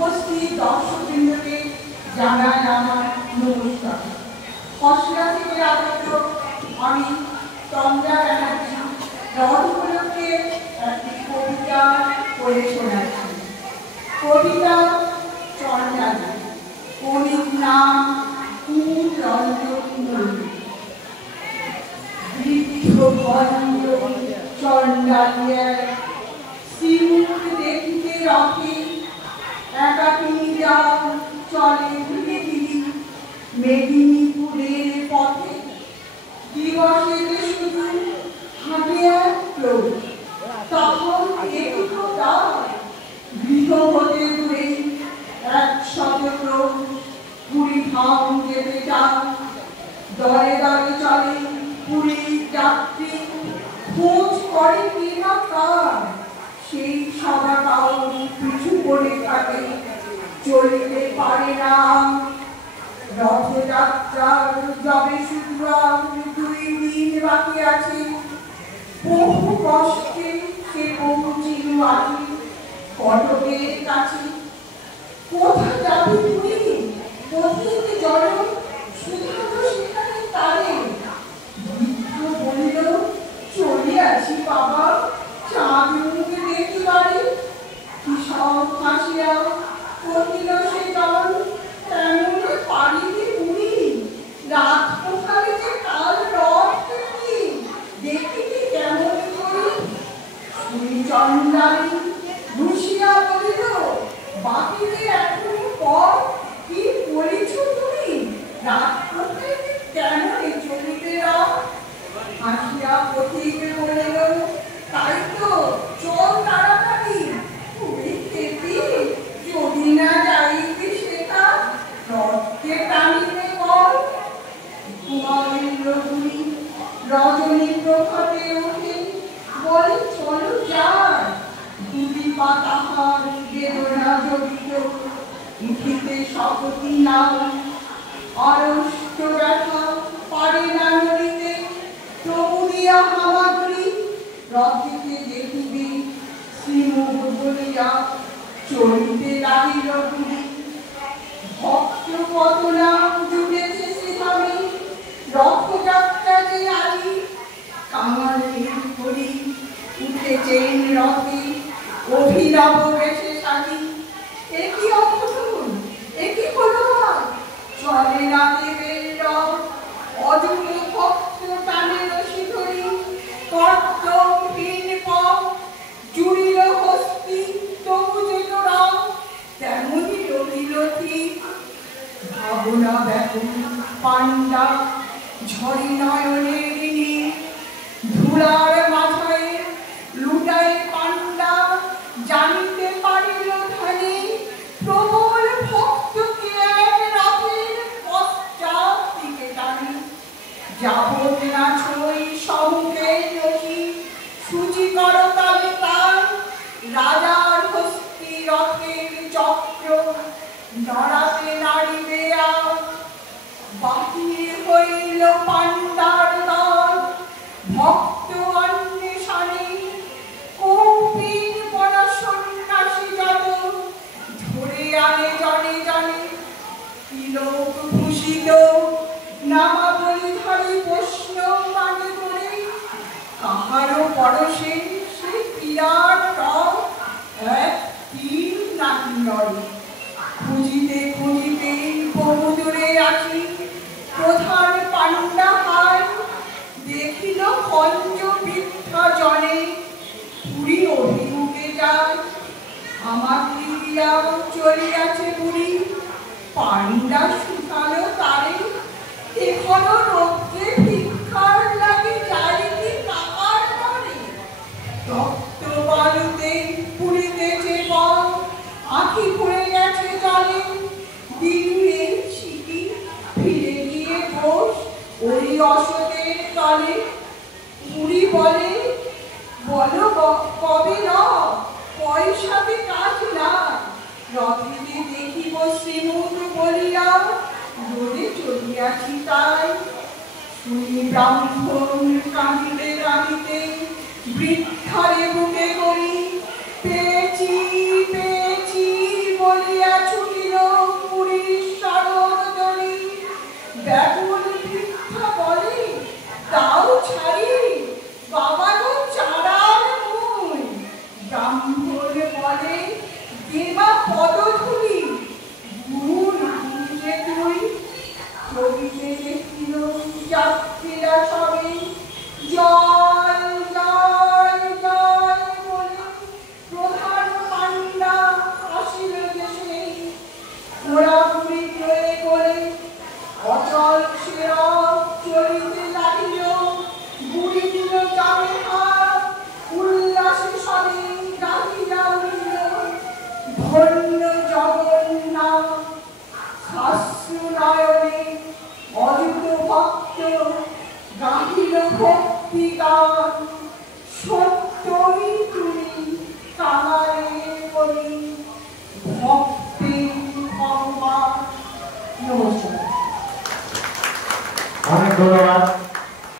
উপস্থিত দর্শকবৃন্দকে জানাই আমার নমস্কার। খসড়া থেকে আগত আমি তন্দ্রা ব্যানার্জি রথ উপলক্ষে একটি কবিতা পড়ে শোনাচ্ছি। কবিতা চন্ডালী, কবির নাম কুল রঞ্জন মল্লিক। বৃদ্ধ বন্ধ চন্ডালিয়া শ্রীমুখ দেখিতে রথে একাকিনী যাও চলে ধীরে ধীরে মেদিনীপুরের পথে। দিবসেতে শুধু হাঁটে এক লোক, তখন একটু তার গৃহ হতে দূরে 100 ক্রোশ পুরী ধাম যেতে চান। দলে দলে চলে পুরীর যাত্রী, খোঁজ করে কে না কার, সেই সভাটাও পিছু পড়ে থাকে, চলিতে পারে না। রথযাত্রার যবে শুধু আর 2 দিন বাকি আছে, বহু কষ্টে সে পৌঁছিল আছি কটকের কাছে। কোথা যাবে তুমি পথিকে জড়, শুধু সেখানে তারে। বৃদ্ধ বলিল চলিয়াছি বাবা, চাঁদ মুখে দেখিবারে। কিশোর হাসিয়া কহিল সে জন, তেমন পারিবে তুমি, রাত কোথায় যে কাল রথ কি দেখিতে কেমন করি। শুনি চন্ডালী রুশিয়া বলিল, বাকি যে এখন পর কি করিছ তুমি, রাত কোথায় যে কেমন চলিতে রথ। হাসিয়া পথিকে বলিল, তাই তো চল তাড়াতাড়ি, পুরী খেপি যদি না যাইবে সেটা, রথকে টানিবে বল। ঘুমাইল বুড়ি রজনী প্রভাতে ওঠে, বলে চলো যাই। দুদিপা তাহার বেদনা জড়িত, উঠিতে শপথি নাও। অরষ্ট ব্যথা পারে না নড়িতে, তবু দিয়া হামাগুড়ি। রথেতে দেখিবে শ্রীমুখ বলিয়া চলিতে লাগিল পুরী। ভক্ত কত নাম জুটেছে সেখানে, রথযাত্রা যে আজি। কাঙালের করি উঠেছেন রথে, অভিনব বেশে সাজি। একই অঘটন, একই হলো আজ, চলে না দেবের রথ। অযুত ভক্ত টানে রশি ধরি, কর্তব্যহীন পথ জুড়িল হস্তি, তবু যেন রথ তেমনি রহিল ঠিক। ভাবনা ব্যাকুল পাণ্ডা ঝরি নয়নের নীর, ধুলার মাথায় লুটায় পাণ্ডা জানিতে পারিল ধানে। প্রবল ভক্তকে এক রথের পশ্চাৎ দিকে টানে। যাবত না ছই সম্মুখে রশি, সূচি করো তবে তার। রাজার হস্তি রথের চক্র নড়াতে নাড়িবে আর। বাহির হইল পাণ্ডার দল ভক্ত অন্বেষণে, কৌপিন পরা সন্ন্যাসী যত ধরে আনে জনে জনে। তিলক ভূষিত নামাবলিধারী বৈষ্ণব মানে করে, কাহারও পরশে সে বিরাট রথ এক তীর নাকি নড়ে। খুঁজিতে খুঁজিতে বহু দূরে আছি, প্রধান পাণ্ডা হায় দেখিল পঞ্চ বৃদ্ধা জনে, পুরী অভিমুখে যায়। আমাকে দিয়া চলিয়াছে পুরী, পাণ্ডা শুকালো তারে। এখনো রোদ্রে ভিক্ষার লাগে যায় কি কাকার ঘরে। রক্ত বালুতে পুরিতেছে পথ, আঁখি পড়ে গেছে জলে। দিনে ছিটি ফিরে গিয়ে বস ওই অশোকের তলে। পুরী বলে, বলো কবে ন পয়সাতে কাজ না, রথেতে দেখিব শ্রীমুখ বলিয়া রোদে চলিয়াছি তাই। শুনি ব্রাহ্মণ কাঁদিতে কাঁদিতে বৃদ্ধারে বুকে করি, পেয়েছি পেয়েছি বলিয়া শাস্ত্রনায়নে অযুত ভক্ত গাহিল ভক্তি গান সত্যই তুমি কানারে বলি ভক্তি ভগবান। নমস্কার। অনেক ধন্যবাদ।